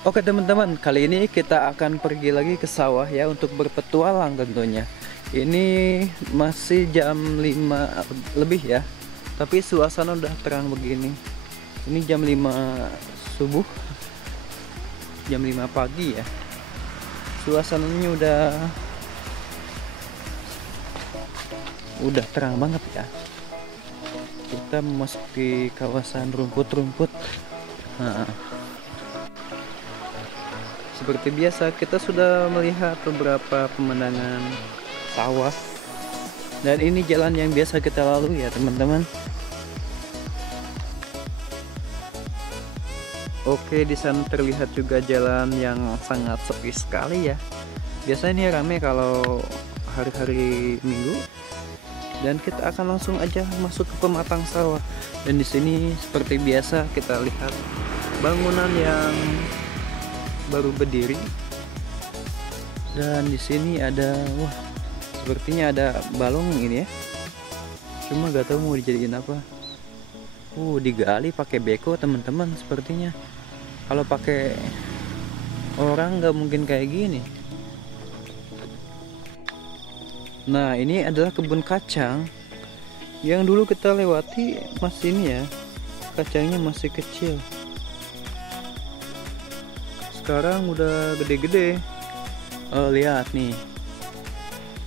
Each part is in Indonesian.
Oke teman-teman, kali ini kita akan pergi lagi ke sawah ya untuk berpetualang tentunya. Ini masih jam 5 lebih ya, tapi suasana udah terang begini. Ini jam 5 subuh, jam 5 pagi ya. Suasananya udah terang banget ya. Kita memasuki kawasan rumput-rumput. Nah, seperti biasa kita sudah melihat beberapa pemandangan sawah, dan ini jalan yang biasa kita lalui ya teman-teman. Oke, di sana terlihat juga jalan yang sangat sepi sekali ya. Biasanya ini rame kalau hari-hari Minggu. Dan kita akan langsung aja masuk ke pematang sawah. Dan di sini seperti biasa kita lihat bangunan yang baru berdiri. Dan di sini ada, wah, sepertinya ada balong ini ya. Cuma gak tahu mau dijadiin apa. Digali pakai beko teman-teman sepertinya. Kalau pakai orang nggak mungkin kayak gini. Nah, ini adalah kebun kacang yang dulu kita lewati. Masih ini ya, kacangnya masih kecil. Sekarang udah gede-gede. Lihat nih,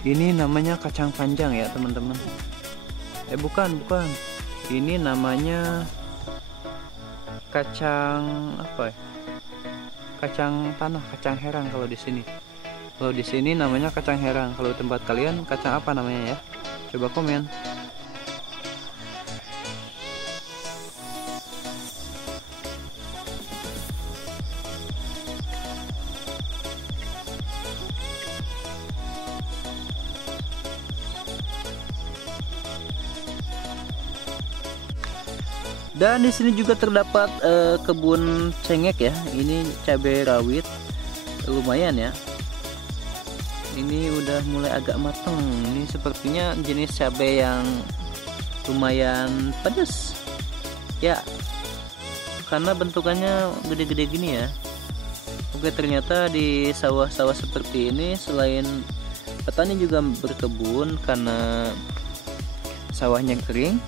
ini namanya kacang panjang ya teman-teman. Bukan. Ini namanya kacang apa ya? Kacang tanah, kacang herang kalau di sini. Kalau di sini namanya kacang herang. Kalau di tempat kalian kacang apa namanya ya? Coba komen. Dan di sini juga terdapat kebun cengek ya. Ini cabai rawit, lumayan ya. Ini udah mulai agak matang. Ini sepertinya jenis cabai yang lumayan pedas ya, karena bentukannya gede-gede gini ya. Oke, ternyata di sawah-sawah seperti ini selain petani juga berkebun. Karena sawahnya kering,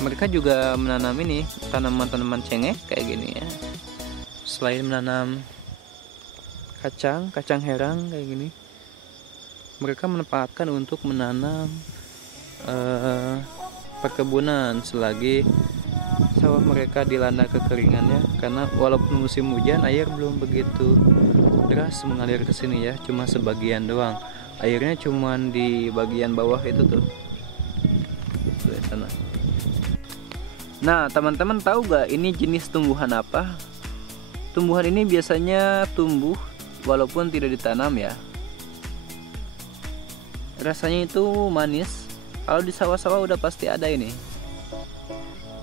mereka juga menanam ini tanaman-tanaman cengek kayak gini ya. Selain menanam kacang herang kayak gini, mereka menempatkan untuk menanam perkebunan selagi sawah mereka dilanda kekeringan ya. Karena walaupun musim hujan, air belum begitu deras mengalir ke sini ya, cuma sebagian doang. Airnya cuma di bagian bawah itu tuh di sana. Nah, teman-teman tahu gak ini jenis tumbuhan apa? Tumbuhan ini biasanya tumbuh walaupun tidak ditanam ya. Rasanya itu manis. Kalau di sawah-sawah udah pasti ada ini.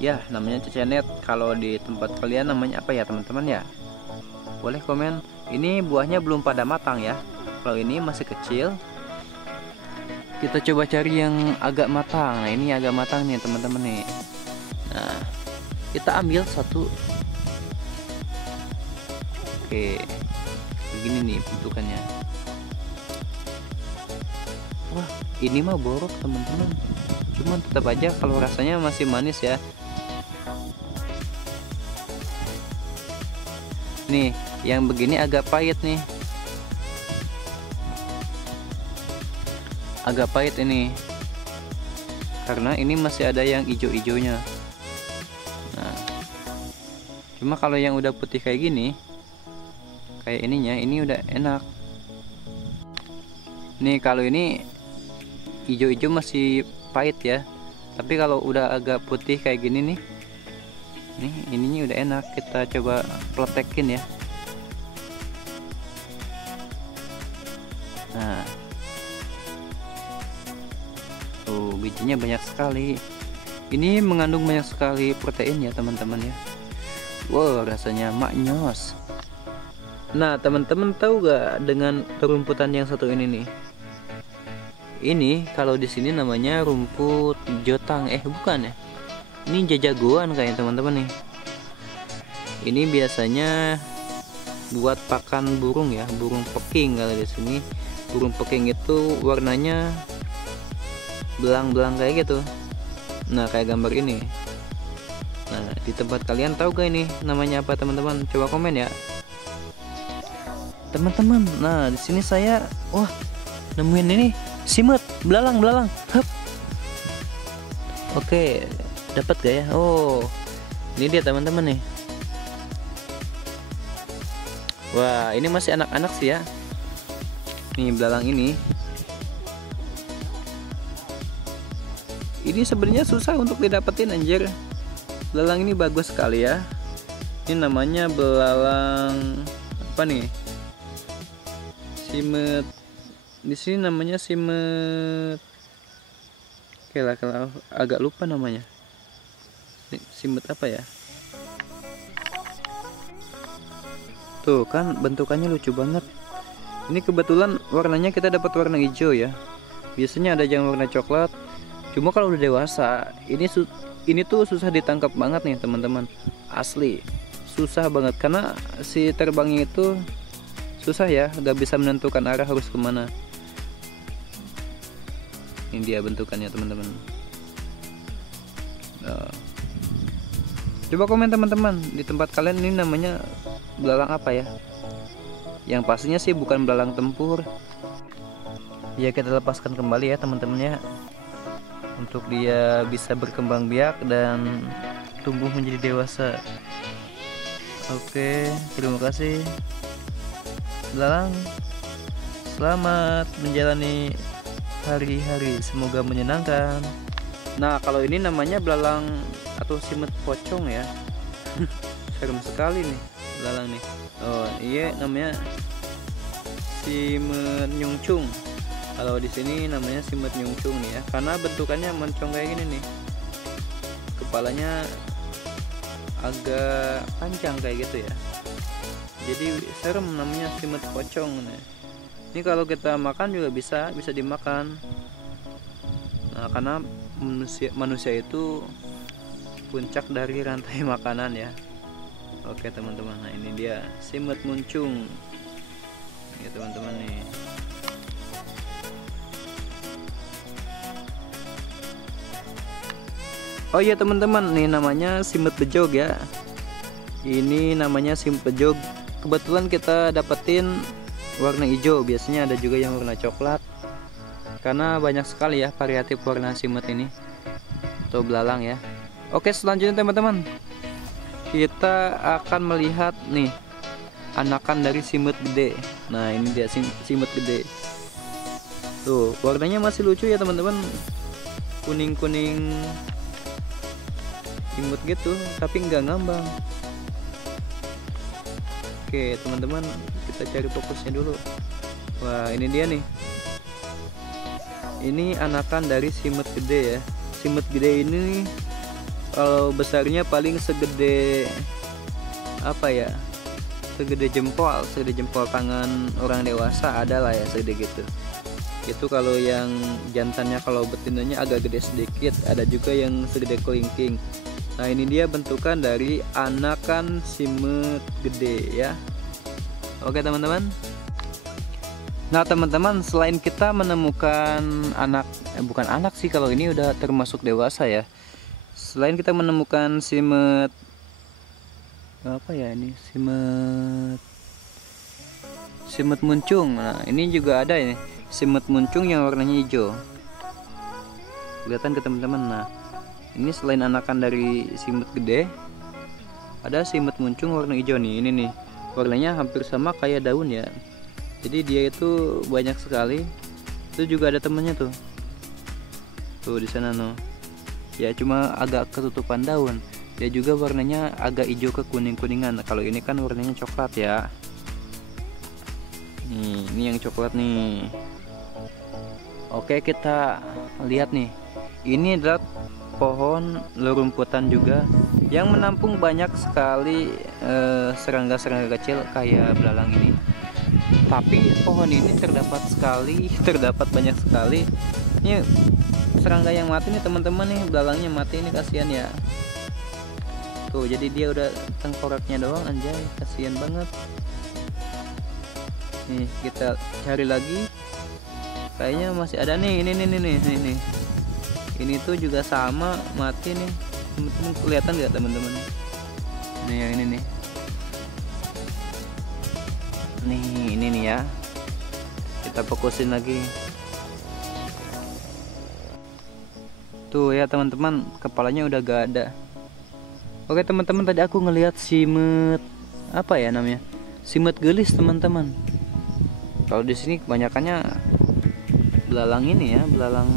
Ya, namanya cecenet. Kalau di tempat kalian namanya apa ya teman-teman ya? Boleh komen. Ini buahnya belum pada matang ya. Kalau ini masih kecil. Kita coba cari yang agak matang. Nah, ini agak matang nih teman-teman nih. Nah, kita ambil satu. Oke, begini nih bentukannya. Wah, ini mah borok teman-teman. Cuman tetap aja kalau rasanya masih manis ya. Nih, yang begini agak pahit nih. Agak pahit ini. Karena ini masih ada yang hijau-hijaunya. Nah, cuma kalau yang udah putih kayak gini, kayak ininya, ini udah enak. Nih, kalau ini hijau-hijau masih pahit ya. Tapi kalau udah agak putih kayak gini nih, ininya udah enak. Kita coba pletekin ya. Nah, tuh bijinya banyak sekali. Ini mengandung banyak sekali protein ya teman-teman ya. Wow, rasanya maknyos. Nah, teman-teman tahu gak dengan rumputan yang satu ini nih? Ini kalau di sini namanya rumput jotang. Bukan ya? Ini jajagoan kayaknya teman-teman nih. Ini biasanya buat pakan burung ya, burung peking. Kalau di sini burung peking itu warnanya belang-belang kayak gitu. Nah, kayak gambar ini. Nah, di tempat kalian tahu gak ini namanya apa teman-teman? Coba komen ya teman-teman. Nah, di sini saya nemuin ini simut belalang. Hup. Oke, dapat gak ya? Oh, ini dia teman-teman nih. Wah, ini masih anak-anak sih ya. Nih belalang ini. Ini sebenarnya susah untuk didapetin anjir. Belalang ini bagus sekali ya. Ini namanya belalang apa nih? Simut. Di sini namanya simut. Kalau agak lupa namanya. Ini simut apa ya? Tuh kan bentukannya lucu banget. Ini kebetulan warnanya kita dapat warna hijau ya. Biasanya ada yang warna coklat. Cuma kalau udah dewasa, ini tuh susah ditangkap banget nih teman-teman. Asli susah banget karena si terbangnya itu susah ya, nggak bisa menentukan arah harus kemana. Ini dia bentukannya teman-teman. Coba komen teman-teman, di tempat kalian ini namanya belalang apa ya? Yang pastinya sih bukan belalang tempur. Ya, kita lepaskan kembali ya teman-teman ya, untuk dia bisa berkembang biak dan tumbuh menjadi dewasa. Oke, terima kasih belalang. Selamat menjalani hari-hari, semoga menyenangkan. Nah, kalau ini namanya belalang atau simut pocong ya. Serem sekali nih belalang nih. Oh iya, namanya simut nyungcung. Kalau di sini namanya simut nyungcung nih ya, karena bentukannya moncong kayak gini nih. Kepalanya agak panjang kayak gitu ya. Jadi serem, namanya simut pocong nih. Ini kalau kita makan juga bisa dimakan. Nah, karena manusia itu puncak dari rantai makanan ya. Oke teman-teman, nah ini dia simut muncung. Ya teman-teman nih. Oh iya teman-teman, nih namanya simut bejog ya. Ini namanya simut bejog. Kebetulan kita dapetin warna hijau, biasanya ada juga yang warna coklat. Karena banyak sekali ya variatif warna simut ini atau belalang ya. Oke, selanjutnya teman-teman, kita akan melihat nih anakan dari simut gede. Nah, ini dia simut gede. Tuh, warnanya masih lucu ya teman-teman. Kuning-kuning imut gitu, tapi nggak ngambang. Oke teman-teman, kita cari fokusnya dulu. Wah, ini dia nih. Ini anakan dari simut gede ya. Simut gede ini kalau besarnya paling segede apa ya? Segede jempol tangan orang dewasa ada lah ya, segede gitu. Itu kalau yang jantannya, kalau betinanya agak gede sedikit, ada juga yang segede kelingking. Nah, ini dia bentukan dari anakan simut gede ya. Oke teman-teman. Nah teman-teman, selain kita menemukan bukan anak sih, kalau ini udah termasuk dewasa ya. Selain kita menemukan simut apa ya, ini simut muncung. Nah, ini juga ada ya, simut muncung yang warnanya hijau. Kelihatan ke teman-teman. Nah, ini selain anakan dari simut gede, ada simut muncung warna hijau nih. Ini nih, warnanya hampir sama kayak daun ya. Jadi dia itu banyak sekali. Itu juga ada temennya tuh. Tuh di sana no. Ya cuma agak ketutupan daun. Dia juga warnanya agak hijau ke kuning-kuningan. Kalau ini kan warnanya coklat ya. Nih, ini yang coklat nih. Oke, kita lihat nih. Ini adalah pohon lurumputan juga yang menampung banyak sekali serangga-serangga kecil kayak belalang ini. Tapi pohon ini terdapat banyak sekali. Ini serangga yang mati nih teman-teman nih, belalangnya mati ini, kasihan ya. Tuh, jadi dia udah tengkoraknya doang, anjay, kasihan banget. Nih, kita cari lagi. Kayaknya masih ada nih, ini. Ini tuh juga sama, mati nih. Teman-teman kelihatan nggak teman-teman? Nih yang ini nih. Nih, ini nih ya. Kita fokusin lagi. Tuh ya teman-teman, kepalanya udah gak ada. Oke teman-teman, tadi aku ngelihat simet, apa ya namanya, simet gelis teman-teman. Kalau di sini kebanyakannya belalang ini ya, belalang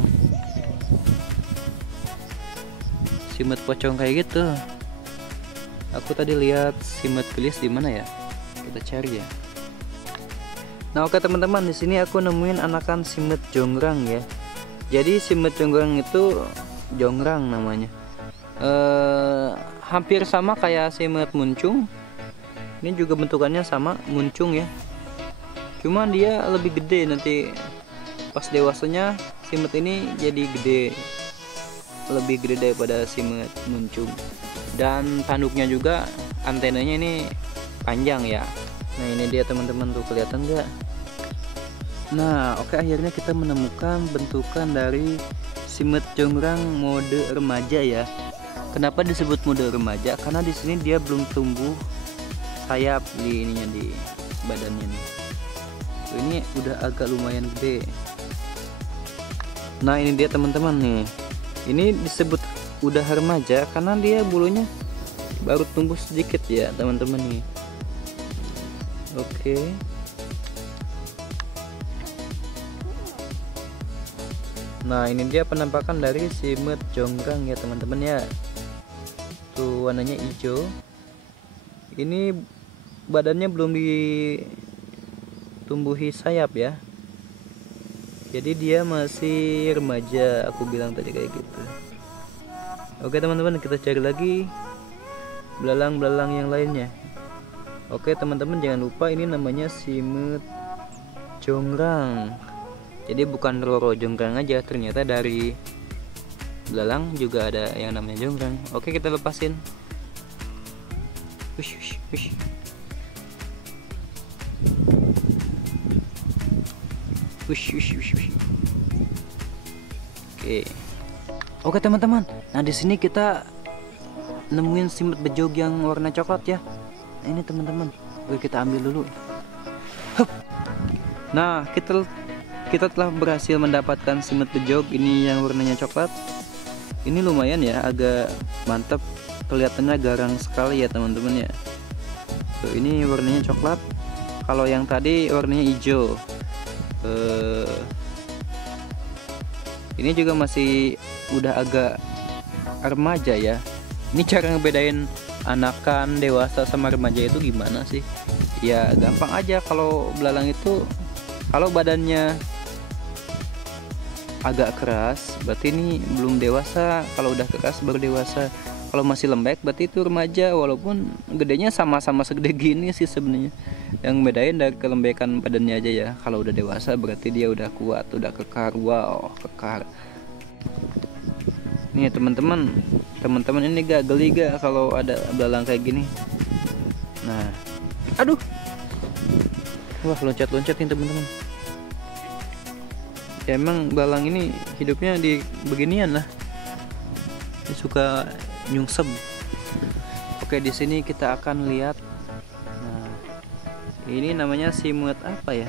simet pocong kayak gitu. Aku tadi lihat simet gelis di mana ya? Kita cari ya. Nah oke teman-teman, di sini aku nemuin anakan simet jongrang ya. Jadi simet jongrang itu jongrang namanya. Hampir sama kayak simet muncung. Ini juga bentukannya sama muncung ya. Cuma dia lebih gede, nanti pas dewasanya simet ini jadi gede, lebih gede daripada simet muncung. Dan tanduknya juga, antenanya ini panjang ya. Nah ini dia teman-teman, tuh kelihatan nggak? Nah oke, akhirnya kita menemukan bentukan dari simet jongrang mode remaja ya. Kenapa disebut mode remaja? Karena di sini dia belum tumbuh sayap di ininya, di badannya nih. Ini udah agak lumayan gede. Nah ini dia teman-teman nih. Ini disebut udah remaja karena dia bulunya baru tumbuh sedikit ya teman-teman nih. Oke. Nah ini dia penampakan dari simet jongrang ya teman-teman ya. Tuh warnanya hijau. Ini badannya belum ditumbuhi sayap ya. Jadi dia masih remaja, aku bilang tadi kayak gitu. Oke teman-teman, kita cari lagi belalang-belalang yang lainnya. Oke teman-teman, jangan lupa ini namanya simet jongrang. Jadi bukan roro jongrang aja, ternyata dari belalang juga ada yang namanya jongrang. Oke, kita lepasin. Wish. Oke teman-teman. Nah di sini kita nemuin simet bejog yang warna coklat ya. Nah, ini teman-teman. Oke, kita ambil dulu. Hup. Nah kita telah berhasil mendapatkan simet bejog ini yang warnanya coklat. Ini lumayan ya, agak mantap, kelihatannya garang sekali ya teman-teman ya. Tuh, ini warnanya coklat. Kalau yang tadi warnanya hijau. Ini juga masih udah agak remaja ya. Ini cara ngebedain anakan dewasa sama remaja itu gimana sih? Ya gampang aja. Kalau belalang itu, kalau badannya agak keras berarti ini belum dewasa. Kalau udah keras baru dewasa. Kalau masih lembek berarti itu remaja. Walaupun gedenya sama-sama segede gini sih sebenarnya. Yang bedain dari kelembekan badannya aja ya. Kalau udah dewasa berarti dia udah kuat, udah kekar. Wow, kekar. Nih teman-teman ini gak geli gak kalau ada belalang kayak gini? Nah, aduh, wah loncat-loncat nih teman-teman. Ya, emang belalang ini hidupnya di beginian lah. Dia suka nyungsep. Oke, di sini kita akan lihat. Nah, ini namanya simet apa ya?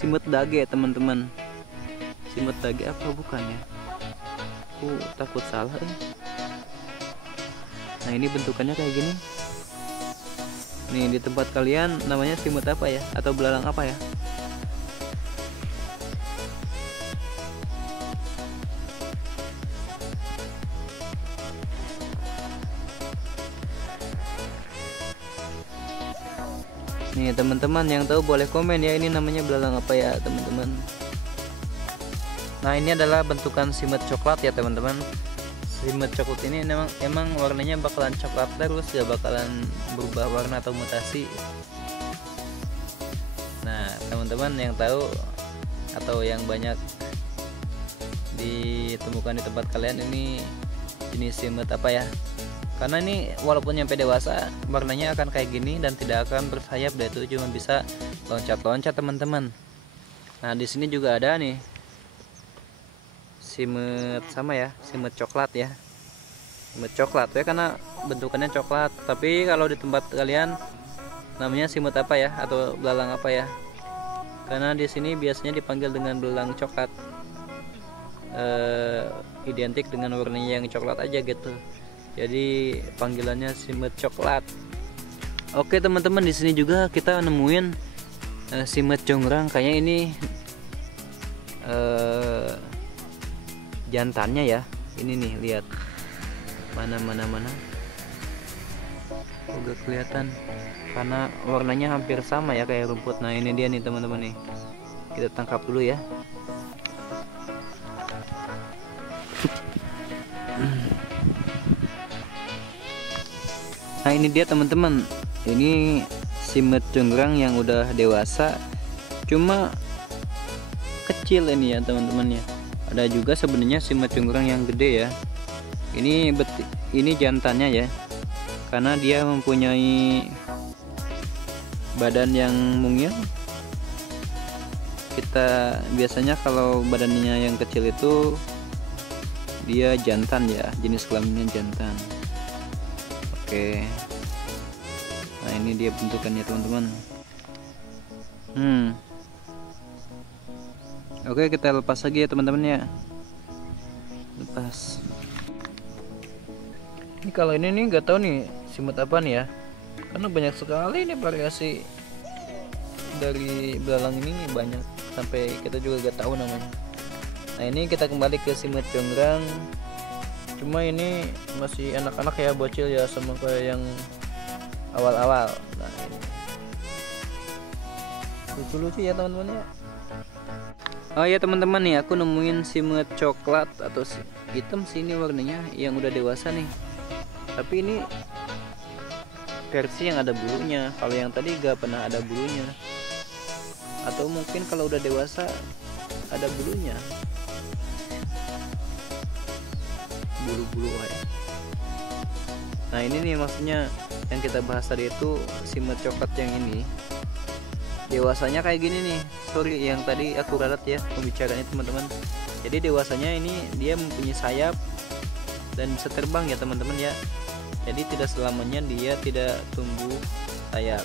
Simet dage teman-teman. Simet dage apa bukan ya? Aku takut salah ya. Nah ini bentukannya kayak gini. Nih di tempat kalian namanya simet apa ya? Atau belalang apa ya? Nih teman-teman yang tahu boleh komen ya, ini namanya belalang apa ya teman-teman. Nah ini adalah bentukan simet coklat ya teman-teman. Simet coklat ini emang warnanya bakalan coklat terus ya, bakalan berubah warna atau mutasi. Nah teman-teman yang tahu atau yang banyak ditemukan di tempat kalian, ini jenis simet apa ya? Karena ini walaupun nyampe dewasa warnanya akan kayak gini dan tidak akan bersayap, dan itu cuma bisa loncat-loncat teman-teman. Nah di sini juga ada nih simut sama ya, simut coklat ya, simut coklat ya karena bentukannya coklat. Tapi kalau di tempat kalian namanya simut apa ya, atau belalang apa ya? Karena di sini biasanya dipanggil dengan belalang coklat, identik dengan warnanya yang coklat aja gitu. Jadi panggilannya simut coklat. Oke teman-teman, di sini juga kita nemuin simut jongrang. Kayaknya ini jantannya ya. Ini nih, lihat. Mana. Udah kelihatan karena warnanya hampir sama ya kayak rumput. Nah ini dia nih teman-teman nih, kita tangkap dulu ya. Nah ini dia teman-teman, ini simut jongrang yang udah dewasa, cuma kecil ini ya teman-teman ya. Ada juga sebenarnya simut jongrang yang gede ya. Ini jantannya ya, karena dia mempunyai badan yang mungil. Kita biasanya kalau badannya yang kecil itu dia jantan ya, jenis kelaminnya jantan. Oke, nah ini dia bentukannya teman-teman. Oke, kita lepas lagi ya teman-teman ya. Lepas. Ini kalau ini nih nggak tahu nih simut apa nih ya, karena banyak sekali nih variasi dari belalang ini nih, banyak sampai kita juga nggak tahu namanya. Nah ini kita kembali ke simut jongrang, cuma ini masih anak-anak ya, bocil ya, sama kayak yang awal-awal. Nah ini lucu-lucu ya teman-teman ya. Oh ya teman-teman nih, aku nemuin simut coklat atau hitam sini warnanya yang udah dewasa nih. Tapi ini versi yang ada bulunya. Kalau yang tadi gak pernah ada bulunya. Atau mungkin kalau udah dewasa ada bulunya. Bulu-bulu ya. Nah ini nih maksudnya yang kita bahas tadi itu simut coklat yang ini. Dewasanya kayak gini nih. Sorry yang tadi aku ralat ya pembicaraannya teman-teman. Jadi dewasanya ini dia mempunyai sayap dan bisa terbang ya teman-teman ya. Jadi tidak selamanya dia tidak tumbuh sayap.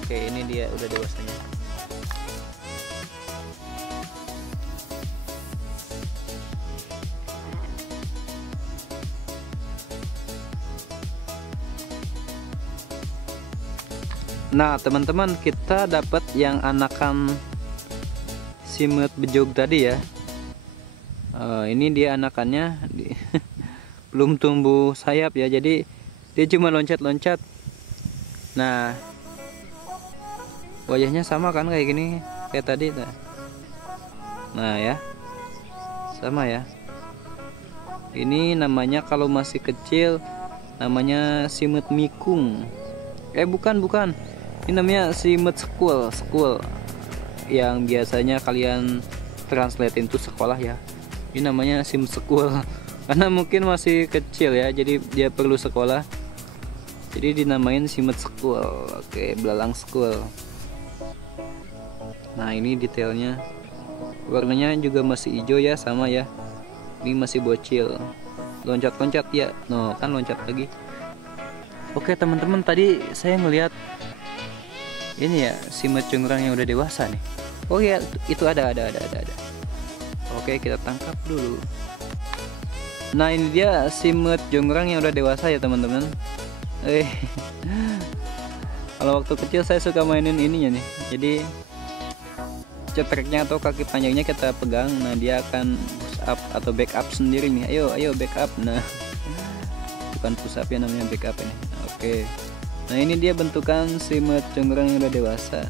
Oke, ini dia udah dewasanya. Nah teman-teman, kita dapat yang anakan simut bejog tadi ya. Ini dia anakannya belum tumbuh sayap ya, jadi dia cuma loncat-loncat. Nah wajahnya sama kan kayak gini kayak tadi. Nah ya, sama ya. Ini namanya kalau masih kecil namanya simut mikung. Bukan. Ini namanya simut sekul yang biasanya kalian translate itu sekolah ya. Ini namanya simut sekul karena mungkin masih kecil ya, jadi dia perlu sekolah, jadi dinamain simut sekul. Oke, belalang sekul. Nah ini detailnya, warnanya juga masih hijau ya, sama ya. Ini masih bocil, loncat-loncat ya. No kan loncat lagi. Oke teman-teman, tadi saya ngelihat ini ya simut jongrang yang udah dewasa nih. Oh ya, itu ada. Oke, kita tangkap dulu. Nah ini dia simut jongrang yang udah dewasa ya teman-teman. Kalau waktu kecil saya suka mainin ininya nih. Jadi cetriknya atau kaki panjangnya kita pegang, nah dia akan push up atau back up sendiri nih. Ayo back up. Nah bukan push up ya, namanya back up ini. Oke. Nah ini dia bentukan simut jongrang yang udah dewasa.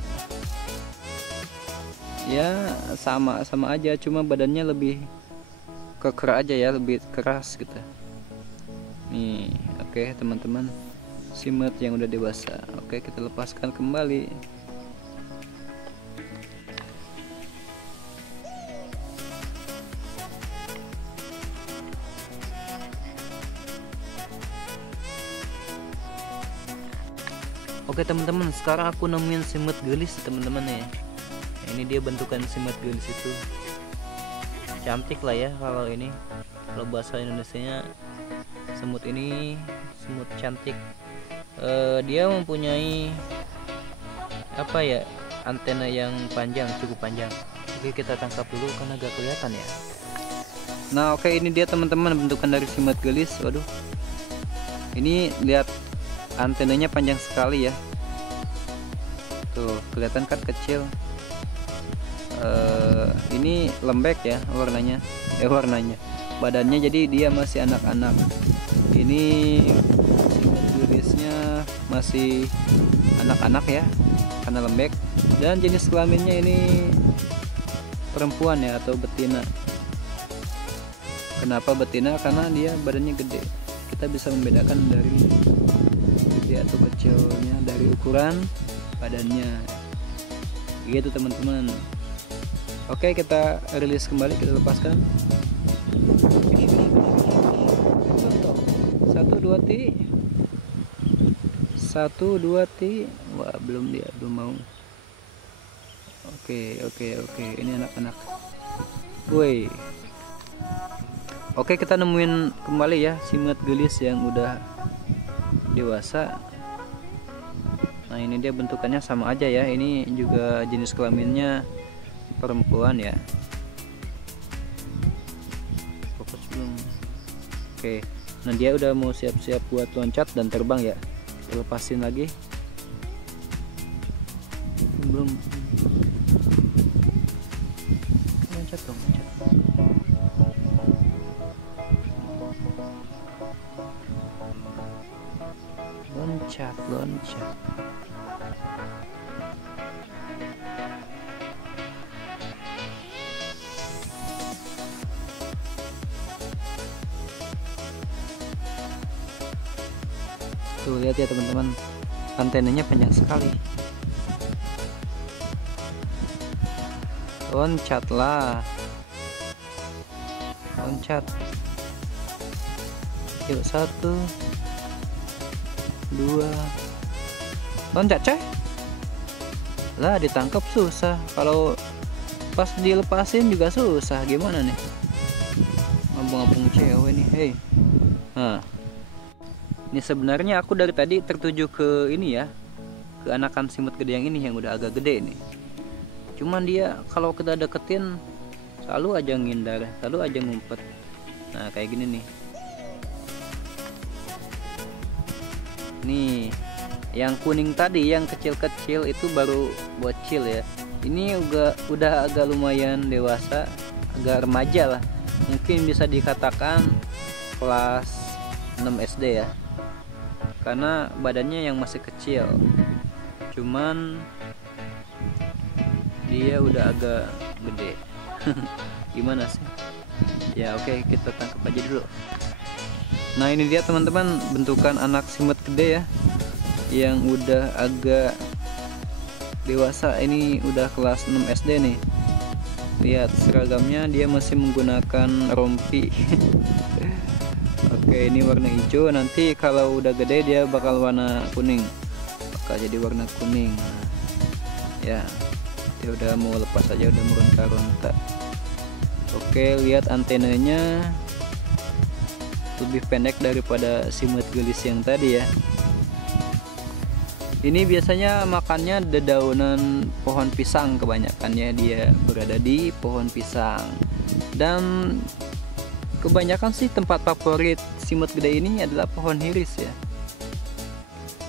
Ya sama aja, cuma badannya lebih keker aja ya, lebih keras gitu. Nih, oke teman-teman, simut yang udah dewasa. Oke, kita lepaskan kembali. Oke teman-teman, sekarang aku nemuin semut gelis teman-teman ya. Ini dia bentukan semut gelis itu. Cantik lah ya kalau ini. Kalau bahasa Indonesianya semut ini semut cantik. Dia mempunyai apa ya, antena yang panjang, cukup panjang. Oke, kita tangkap dulu karena gak kelihatan ya. Nah oke, ini dia teman-teman bentukan dari semut gelis. Waduh, ini lihat antenanya panjang sekali ya. Tuh kelihatan kan kecil. Ini lembek ya warnanya, badannya, jadi dia masih anak-anak. Ini semut gelisnya masih anak-anak ya, karena lembek. Dan jenis kelaminnya ini perempuan ya, atau betina. Kenapa betina? Karena dia badannya gede. Kita bisa membedakan dari gede atau kecilnya dari ukuran badannya gitu teman-teman. Oke, kita rilis kembali, kita lepaskan. 1 2 ti. 1 2 ti. Wah, belum mau. Oke, ini anak-anak. Woi. Oke, kita nemuin kembali ya semut gelis yang udah dewasa. Nah, ini dia bentukannya sama aja ya. Ini juga jenis kelaminnya perempuan ya. Fokus belum. Oke, nah dia udah mau siap-siap buat loncat dan terbang ya. Kita lepasin lagi. Belum. Loncat dong, loncat. Loncat. Tuh lihat ya teman-teman, antenanya panjang sekali. Loncatlah, loncat. Yuk, 1 2, loncat coy. Lah ditangkap susah, kalau pas dilepasin juga susah. Gimana nih, ngabung-ngabung cewek nih. Hey, nah ini sebenarnya aku dari tadi tertuju ke ini ya, ke anakan semut gede yang ini, yang udah agak gede nih. Cuman dia kalau kita deketin selalu aja ngindar, selalu aja ngumpet. Nah kayak gini nih. Nih yang kuning tadi, yang kecil-kecil itu baru bocil ya. Ini udah agak lumayan dewasa, agak remaja lah. Mungkin bisa dikatakan kelas 6 SD ya. Karena badannya yang masih kecil, cuman dia udah agak gede. Gimana sih ya? Oke, kita tangkap aja dulu. Nah ini dia teman-teman bentukan anak semut gede ya, yang udah agak dewasa. Ini udah kelas 6 SD nih. Lihat seragamnya, dia masih menggunakan rompi. Oke, ini warna hijau. Nanti kalau udah gede dia bakal warna kuning, bakal jadi warna kuning. Ya, dia udah mau lepas aja, udah meronta-ronta. Oke, lihat antenanya lebih pendek daripada semut gelis yang tadi ya. Ini biasanya makannya dedaunan pohon pisang, kebanyakannya dia berada di pohon pisang. Dan kebanyakan sih tempat favorit semut gede ini adalah pohon hiris ya.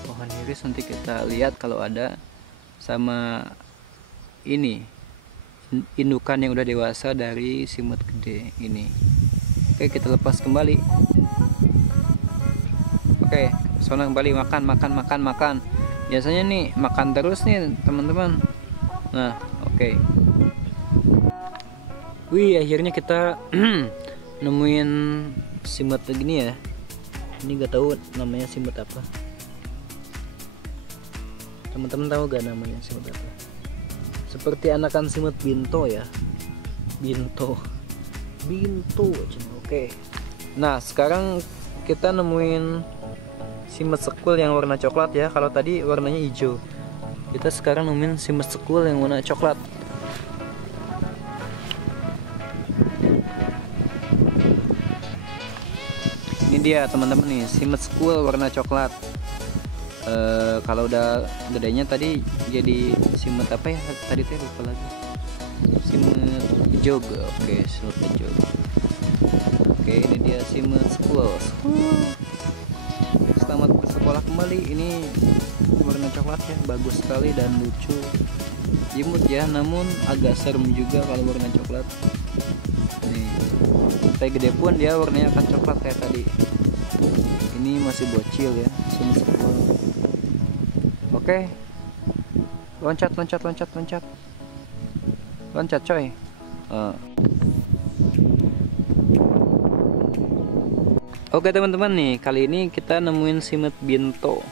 Pohon hiris nanti kita lihat kalau ada, sama ini indukan yang udah dewasa dari semut gede ini. Oke, kita lepas kembali. Oke, sana kembali, makan. Biasanya nih makan terus nih teman-teman. Nah, oke. Wih, akhirnya kita nemuin semut begini ya. Ini gak tahu namanya semut apa. Teman-teman tahu gak namanya semut apa? Seperti anakan semut binto ya. Binto. Oke. Nah, sekarang kita nemuin Simet sekul yang warna coklat ya. Kalau tadi warnanya hijau. Kita sekarang nemuin simet sekul yang warna coklat. Ini dia teman-teman nih, simet sekul warna coklat. Kalau udah gedenya tadi jadi simet apa ya? Tadi teh lupa lagi. Simet jog. Oke, simet jog. Oke, ini dia simet sekul. Selamat bersekolah kembali. Ini warna coklat ya, bagus sekali dan lucu. Imut ya, namun agak serem juga kalau warna coklat. Nih, sampai gede pun dia warnanya akan coklat kayak tadi. Ini masih bocil ya, simet sekul. Oke, loncat coy. Oke teman-teman nih, kali ini kita nemuin simet binto.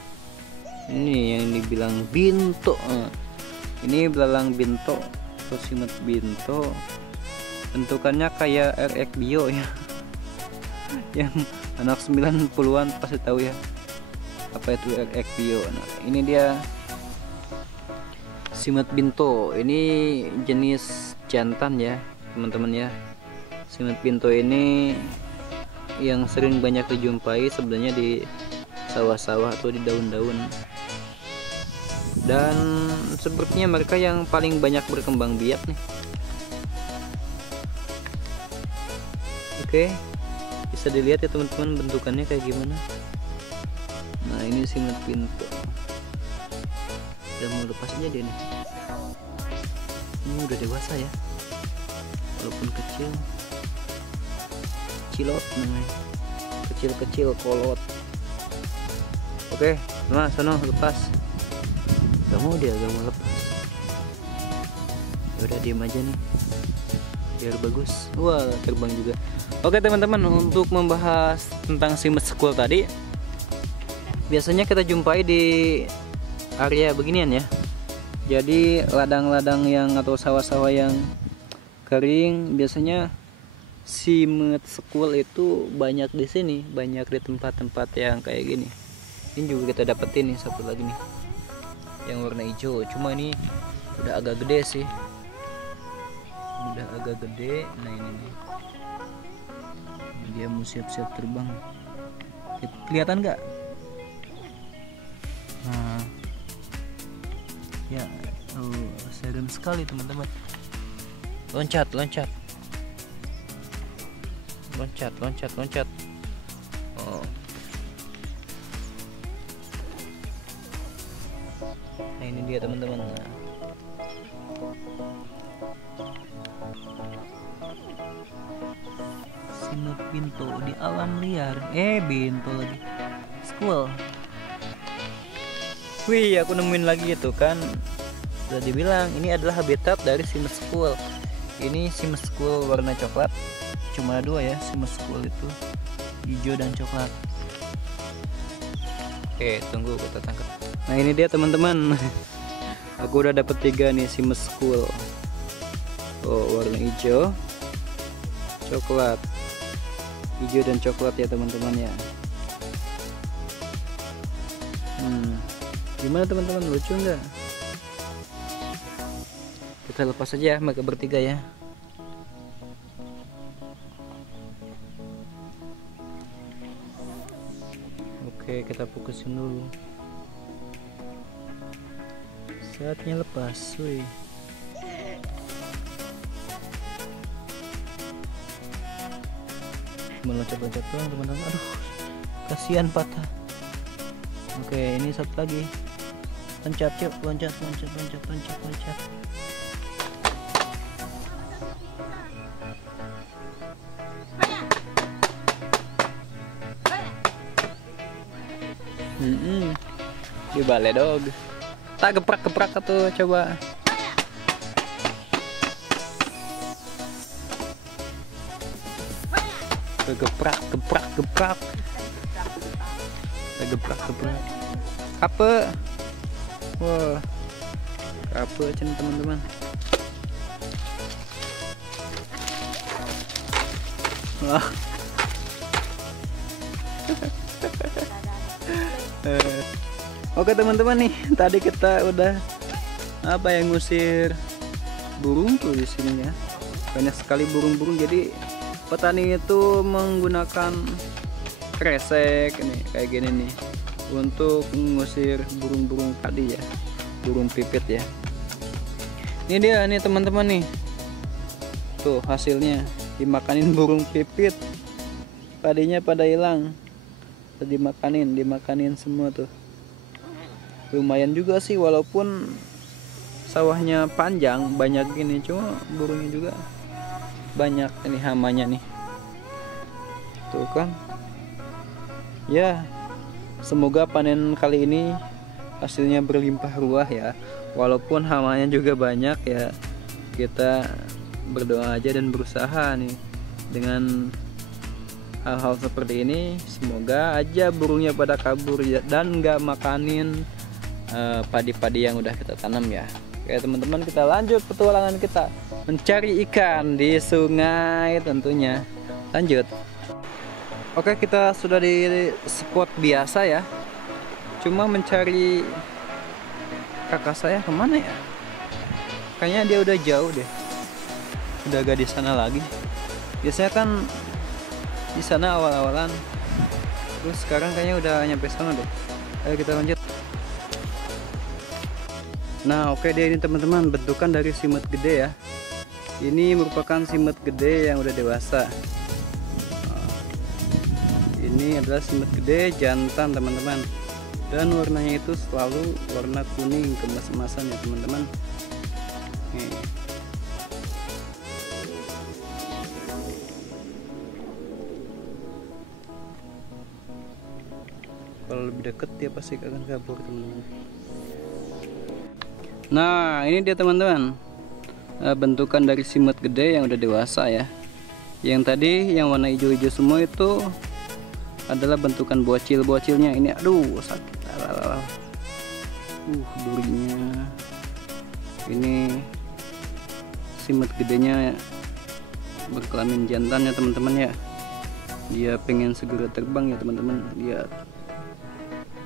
Ini yang dibilang binto. Ini belalang binto atau simet binto. Bentukannya kayak RX Bio ya. Yang anak 90-an pasti tahu ya apa itu RX Bio. Nah, ini dia simet binto. Ini jenis jantan ya teman-teman ya. Simet binto ini yang sering banyak dijumpai sebenarnya di sawah-sawah atau di daun-daun, dan sepertinya mereka yang paling banyak berkembang biak nih. Oke, bisa dilihat ya teman-teman bentukannya kayak gimana. Nah, ini simet binto. Udah mau lepas aja dia nih. Ini udah dewasa ya, walaupun kecil. Cilot namanya, kecil-kecil kolot. Oke, nah sono lepas. Gak mau lepas. Udah diem aja nih, biar bagus. Wah, terbang juga. Oke teman-teman, untuk membahas tentang simet sekul tadi, biasanya kita jumpai di area beginian ya. Jadi ladang-ladang yang atau sawah-sawah yang kering, biasanya simet sekul itu banyak di sini, banyak di tempat-tempat yang kayak gini. Ini juga kita dapetin nih satu lagi nih, yang warna hijau. Cuma ini udah agak gede sih, udah agak gede. Nah ini nih, dia mau siap-siap terbang. Kelihatan nggak? Nah, ya, serem sekali teman-teman. Loncat. Oh. Nah ini dia teman-teman. Simet binto di alam liar. Binto lagi. Sekul. Wih, aku nemuin lagi itu kan. Sudah dibilang ini adalah habitat dari simet sekul. Ini simet sekul warna coklat. Cuma dua ya simet sekul itu, hijau dan coklat. Oke, tunggu kita tangkap. Nah ini dia teman-teman. Aku udah dapet 3 nih simet sekul. Oh, warna hijau, coklat, hijau dan coklat ya teman-teman ya. Gimana teman-teman, lucu nggak? Kita lepas aja mereka bertiga ya. Oke, kita fokusin dulu. Saatnya lepas, wih. Cuma loncat-loncat doang teman-teman. Aduh, kasihan patah. Oke, ini satu lagi. Loncat yuk, loncat. Di balai dog. Tak geprak tuh, coba. Geprak. Apa? Wah, apa cen teman-teman? Wah. Oke teman-teman nih, tadi kita udah ngusir burung tuh di sini ya. Banyak sekali burung-burung, jadi petani itu menggunakan kresek ini kayak gini nih untuk mengusir burung-burung tadi ya, burung pipit ya. Ini dia nih teman-teman nih, tuh hasilnya dimakanin burung pipit, padinya pada hilang, dimakanin semua tuh. Lumayan juga sih, walaupun sawahnya panjang banyak gini, cuma burungnya juga banyak. Ini hamanya nih, tuh kan ya. Semoga panen kali ini hasilnya berlimpah ruah ya, walaupun hamanya juga banyak ya. Kita berdoa aja dan berusaha nih dengan hal-hal seperti ini. Semoga aja burungnya pada kabur ya, dan nggak makanin padi-padi yang udah kita tanam ya. Oke teman-teman, kita lanjut petualangan kita mencari ikan di sungai tentunya. Lanjut. Oke, kita sudah di spot biasa ya, cuma mencari kakak saya kemana ya. Kayaknya dia udah jauh deh, udah gak di sana lagi. Biasanya kan di sana awal-awalan, terus sekarang kayaknya udah nyampe sana deh. Ayo kita lanjut. Nah oke deh, ini teman-teman bentukan dari simut gede ya. Ini merupakan simut gede yang udah dewasa. Ini adalah simut gede jantan teman-teman, dan warnanya itu selalu warna kuning kemas-emasan ya teman-teman. Kalau lebih deket dia pasti akan kabur teman-teman. Nah ini dia teman-teman, bentukan dari simut gede yang udah dewasa ya. Yang tadi yang warna hijau-hijau semua itu adalah bentukan bocil-bocilnya. Ini aduh sakit, durinya. Ini simut gedenya berkelamin jantan ya teman-teman ya. Dia pengen segera terbang ya teman-teman. Lihat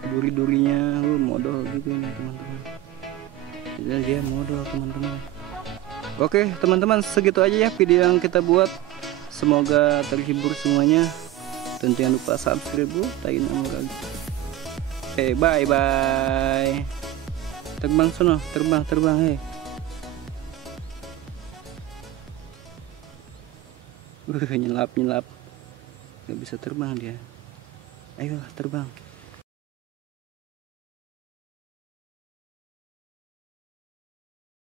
duri-durinya modal gitu ini teman-teman. Dia modal teman-teman. Oke teman-teman, segitu aja ya video yang kita buat. Semoga terhibur semuanya, dan jangan lupa subscribe tain lagi. Oke, bye bye. Terbang sono, terbang nyelap, nggak bisa terbang dia. Ayolah terbang.